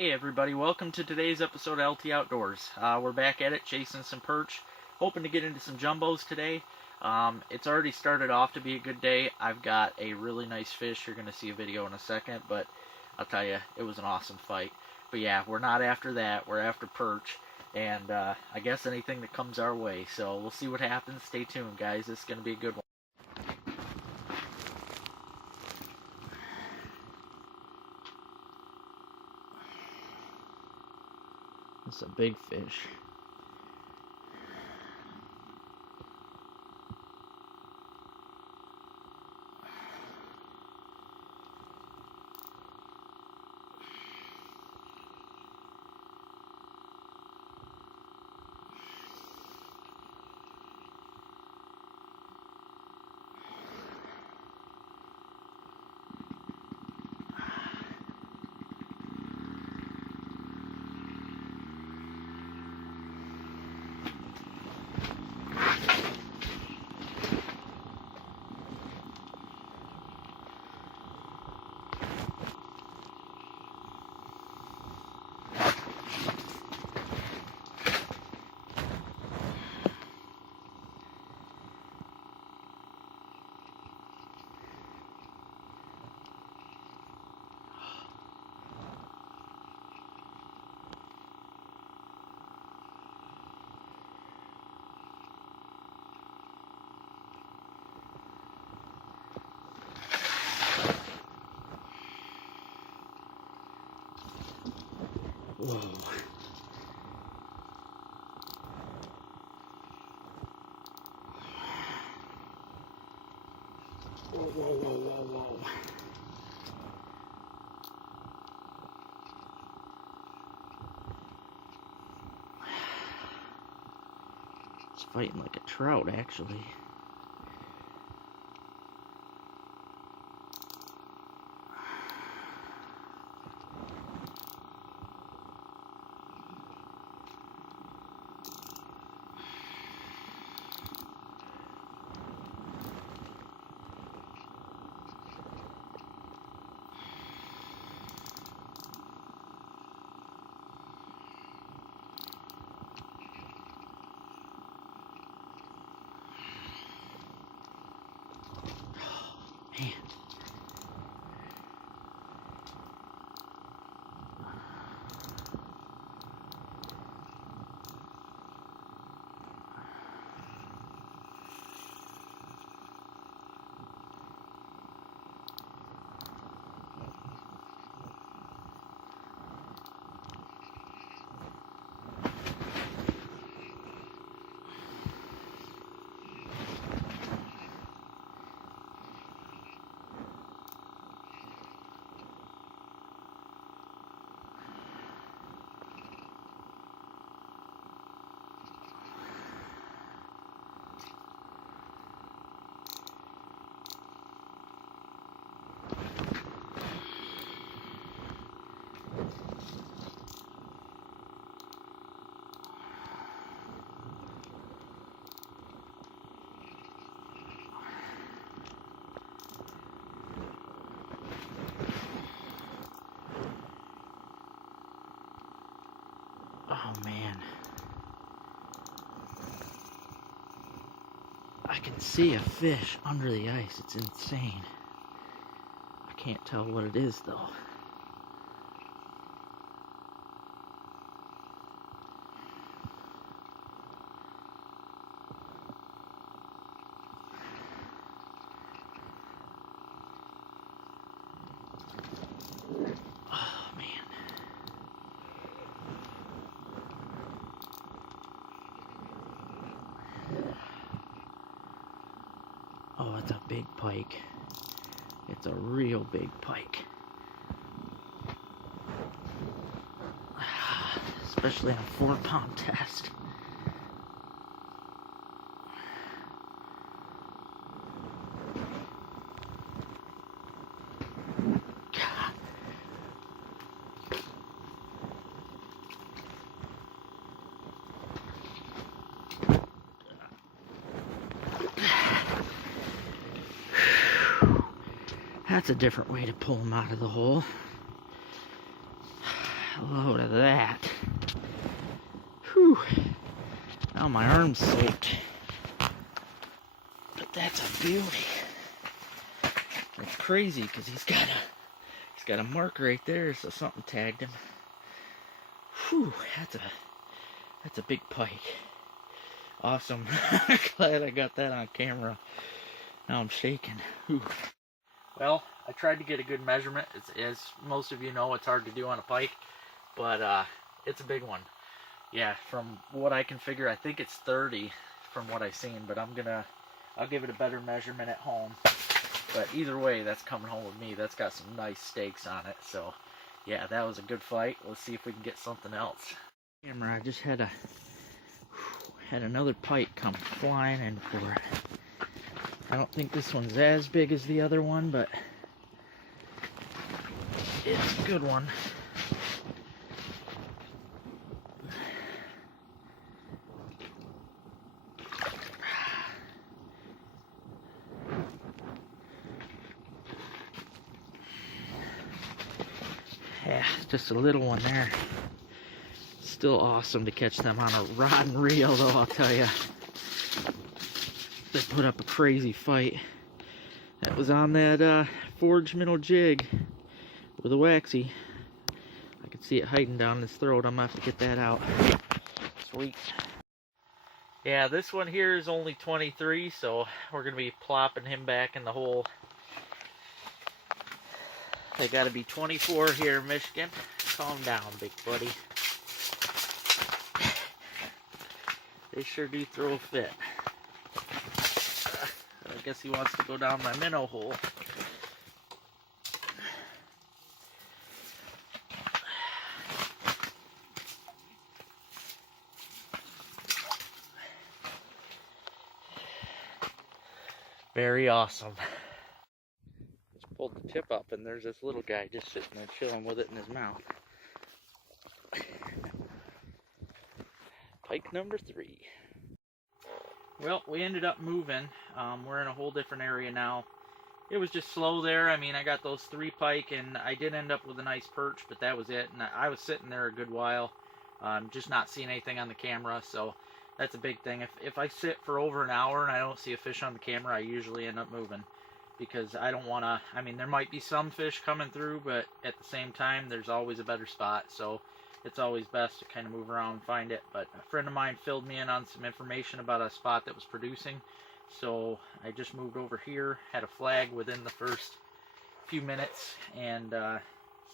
Hey everybody, welcome to today's episode of LT Outdoors. We're back at it, chasing some perch, hoping to get into some jumbos today. It's already started off to be a good day. I've got a really nice fish. You're going to see a video in a second, but I'll tell you, it was an awesome fight. But yeah, we're not after that. We're after perch, and I guess anything that comes our way. So we'll see what happens. Stay tuned, guys. This is going to be a good one. It's a big fish. Whoa. Whoa. It's fighting like a trout, actually. Man. Oh man, I can see a fish under the ice. It's insane. I can't tell what it is though. Oh man. Oh, it's a big pike. It's a real big pike. Especially on a 4-pound test. God. That's a different way to pull them out of the hole. load of that. Whew. Now my arm's soaked. But that's a beauty. It's crazy because he's got a mark right there, so something tagged him. Whew, that's a big pike. Awesome. Glad I got that on camera. Now I'm shaking. Whew. Well, I tried to get a good measurement. As most of you know, it's hard to do on a pike, but it's a big one. Yeah, from what I can figure, I think it's 30 from what I've seen, but I'll give it a better measurement at home. But either way, that's coming home with me. That's got some nice steaks on it. So, yeah, that was a good fight. Let's see if we can get something else. Camera, I just had another pike come flying in for it. I don't think this one's as big as the other one, but it's a good one. Yeah, just a little one there. Still awesome to catch them on a rod and reel, though, I'll tell you. They put up a crazy fight. That was on that forged middle jig with a waxy. I can see it hiding down his throat. I'm gonna have to get that out. Sweet. Yeah, this one here is only 23, so we're gonna be plopping him back in the hole. They gotta be 24 here in Michigan. Calm down, big buddy. They sure do throw a fit. I guess he wants to go down my minnow hole. Very awesome. Just pulled the tip up and there's this little guy just sitting there chilling with it in his mouth. Pike number 3. Well, we ended up moving. We're in a whole different area now. It was just slow there. I mean, I got those 3 pike, and I did end up with a nice perch, but that was it. And I was sitting there a good while, just not seeing anything on the camera, so that's a big thing. If I sit for over an hour and I don't see a fish on the camera, I usually end up moving, because I don't want to, I mean, there might be some fish coming through, but at the same time, there's always a better spot, so it's always best to kind of move around and find it. But a friend of mine filled me in on some information about a spot that was producing, so I just moved over here, had a flag within the first few minutes, and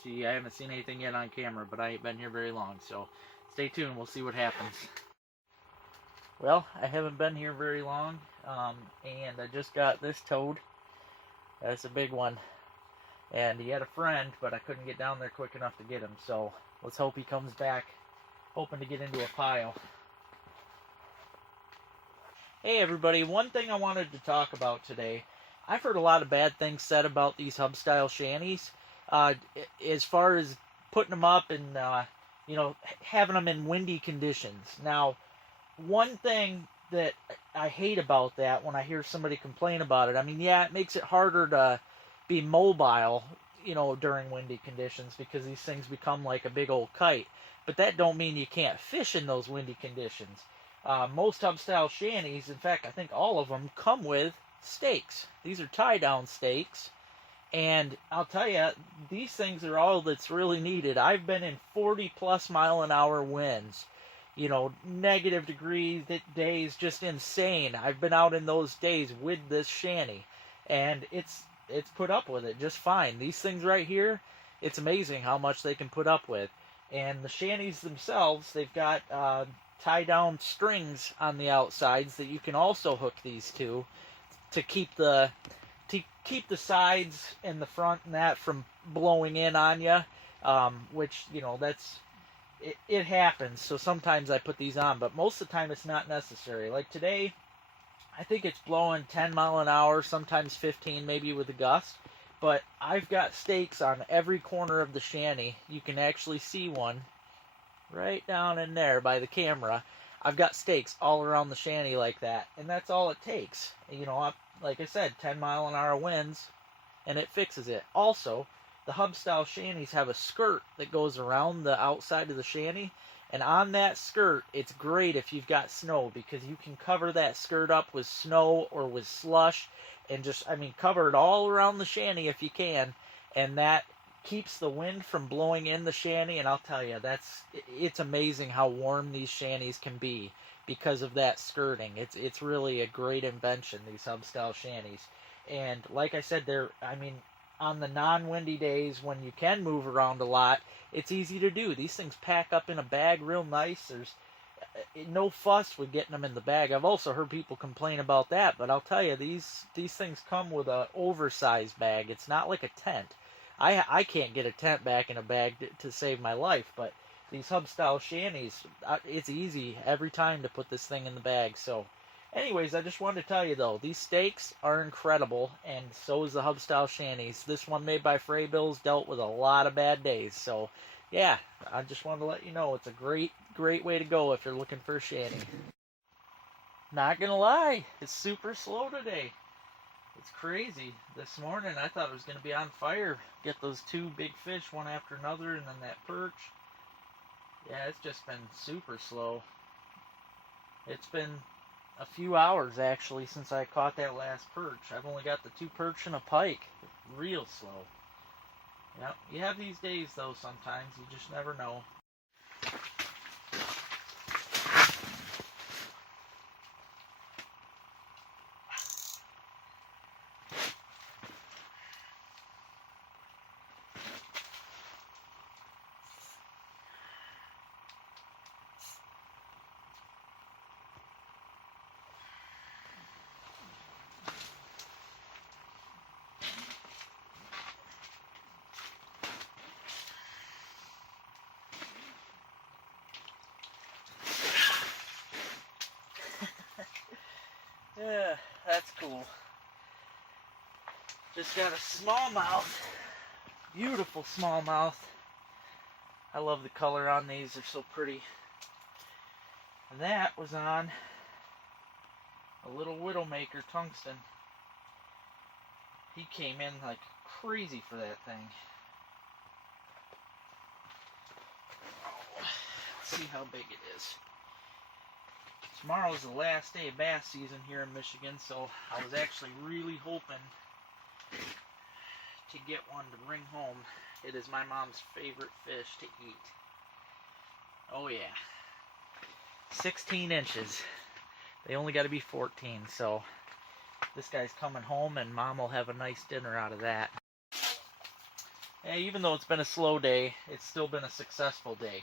see, I haven't seen anything yet on camera, but I ain't been here very long, so stay tuned, we'll see what happens. Well, I haven't been here very long, and I just got this toad. That's a big one, and he had a friend, but I couldn't get down there quick enough to get him, so let's hope he comes back, hoping to get into a pile. Hey everybody, one thing I wanted to talk about today. I've heard a lot of bad things said about these hub style shanties, as far as putting them up and having them in windy conditions. Now, one thing that I hate about that when I hear somebody complain about it, I mean, yeah, it makes it harder to be mobile, during windy conditions, because these things become like a big old kite. But that don't mean you can't fish in those windy conditions. Most hub style shanties, in fact, I think all of them, come with stakes. These are tie down stakes, and I'll tell you, these things are all that's really needed. I've been in 40+ mile-an-hour winds, negative degree days, just insane. I've been out in those days with this shanty, and it's put up with it just fine. These things right here, it's amazing how much they can put up with. And the shanties themselves, they've got tie down strings on the outsides that you can also hook these to keep the sides and the front and that from blowing in on you, which it happens. So sometimes I put these on, but most of the time it's not necessary. Like today, I think it's blowing 10 mile an hour, sometimes 15, maybe with a gust. But I've got stakes on every corner of the shanty. You can actually see one right down in there by the camera. I've got stakes all around the shanty like that, and that's all it takes. Like I said, 10 mile an hour winds, and it fixes it. Also, the hub-style shanties have a skirt that goes around the outside of the shanty. And on that skirt, it's great if you've got snow, because you can cover that skirt up with snow or with slush and just, cover it all around the shanty if you can. And that keeps the wind from blowing in the shanty. And I'll tell you, it's amazing how warm these shanties can be because of that skirting. It's really a great invention, these hub-style shanties. And like I said, on the non-windy days when you can move around a lot, it's easy to do. These things pack up in a bag real nice. There's no fuss with getting them in the bag. I've also heard people complain about that, but I'll tell you, these things come with an oversized bag. It's not like a tent. I can't get a tent back in a bag to save my life, but these hub-style shanties, it's easy every time to put this thing in the bag. So anyways, I just wanted to tell you, though, these steaks are incredible, and so is the hub-style shanties. This one made by Freybills dealt with a lot of bad days. So, yeah, I just wanted to let you know it's a great, great way to go if you're looking for a shanty. Not gonna lie, it's super slow today. It's crazy. This morning, I thought it was going to be on fire. Get those two big fish, one after another, and then that perch. Yeah, it's just been super slow. It's been a few hours, actually, since I caught that last perch. I've only got the two perch and a pike. Real slow. Yep, you have these days, though, sometimes. You just never know. Yeah, that's cool. Just got a smallmouth. Beautiful smallmouth. I love the color on these. They're so pretty. And that was on a little Widowmaker tungsten. He came in like crazy for that thing. Oh, let's see how big it is. Tomorrow's the last day of bass season here in Michigan, so I was actually really hoping to get one to bring home. It is my mom's favorite fish to eat. Oh yeah. 16 inches. They only got to be 14, so this guy's coming home and Mom will have a nice dinner out of that. Yeah, even though it's been a slow day, it's still been a successful day.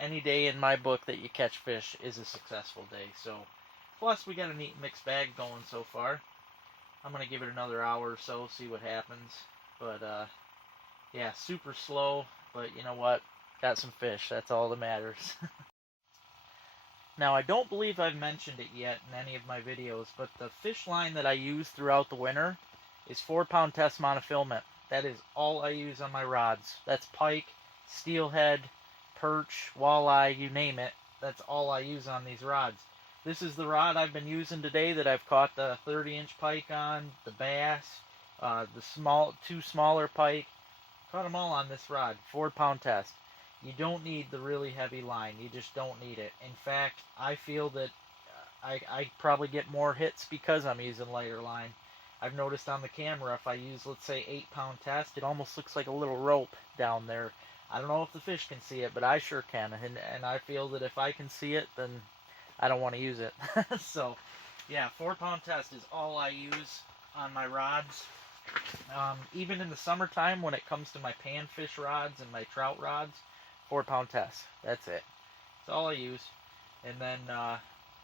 Any day in my book that you catch fish is a successful day. So, plus we got a neat mixed bag going so far. I'm going to give it another hour or so, see what happens. But, yeah, super slow, but you know what? Got some fish. That's all that matters. Now, I don't believe I've mentioned it yet in any of my videos, but the fish line that I use throughout the winter is 4-pound test monofilament. That is all I use on my rods. That's pike, steelhead, perch, walleye, you name it. That's all I use on these rods. This is the rod I've been using today that I've caught the 30-inch pike on, the bass, the two smaller pike. Caught them all on this rod, 4-pound test. You don't need the really heavy line. You just don't need it. In fact, I feel that I probably get more hits because I'm using lighter line. I've noticed on the camera, if I use, let's say, 8-pound test, it almost looks like a little rope down there. I don't know if the fish can see it, but I sure can. And I feel that if I can see it, then I don't want to use it. So, yeah, 4-pound test is all I use on my rods. Even in the summertime, when it comes to my panfish rods and my trout rods, 4-pound test. That's it. That's all I use. And then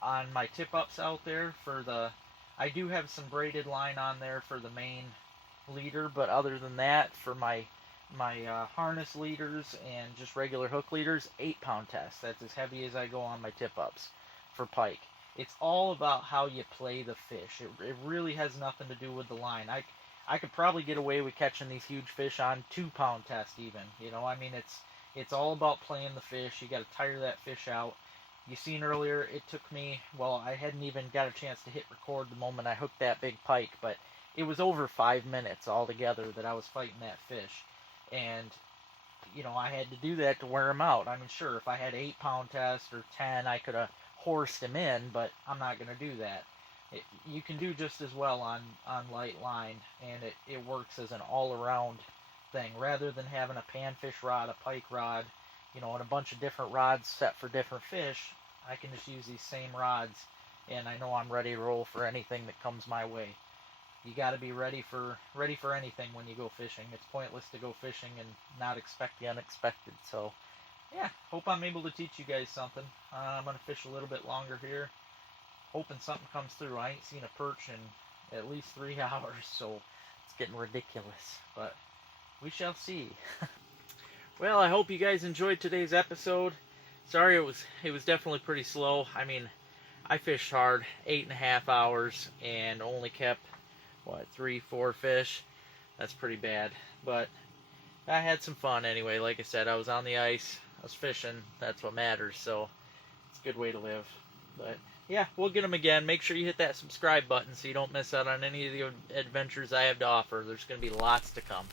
on my tip-ups out there, I do have some braided line on there for the main leader, but other than that, for my harness leaders and just regular hook leaders, 8-pound test. That's as heavy as I go on my tip-ups for pike. It's all about how you play the fish. It really has nothing to do with the line. I could probably get away with catching these huge fish on 2-pound test even. You know, I mean, it's all about playing the fish. You got to tire that fish out. You seen earlier, it took me, well, I hadn't even got a chance to hit record the moment I hooked that big pike, but it was over 5 minutes altogether that I was fighting that fish. And you know, I had to do that to wear him out. I mean, sure, if I had 8 pound test or 10, I could have horsed him in, but I'm not going to do that. You can do just as well on light line, and it works as an all-around thing. Rather than having a panfish rod, a pike rod, you know, and a bunch of different rods set for different fish, I can just use these same rods, and I know I'm ready to roll for anything that comes my way. You got to be ready for anything when you go fishing. It's pointless to go fishing and not expect the unexpected. So, yeah, hope I'm able to teach you guys something. I'm gonna fish a little bit longer here, hoping something comes through. I ain't seen a perch in at least 3 hours, so it's getting ridiculous. But we shall see. Well, I hope you guys enjoyed today's episode. Sorry, it was definitely pretty slow. I mean, I fished hard, 8.5 hours, and only kept 3-4 fish. That's pretty bad, but I had some fun anyway. Like I said, I was on the ice, I was fishing. That's what matters. So it's a good way to live. But yeah, we'll get them again. Make sure you hit that subscribe button so you don't miss out on any of the adventures I have to offer. There's going to be lots to come.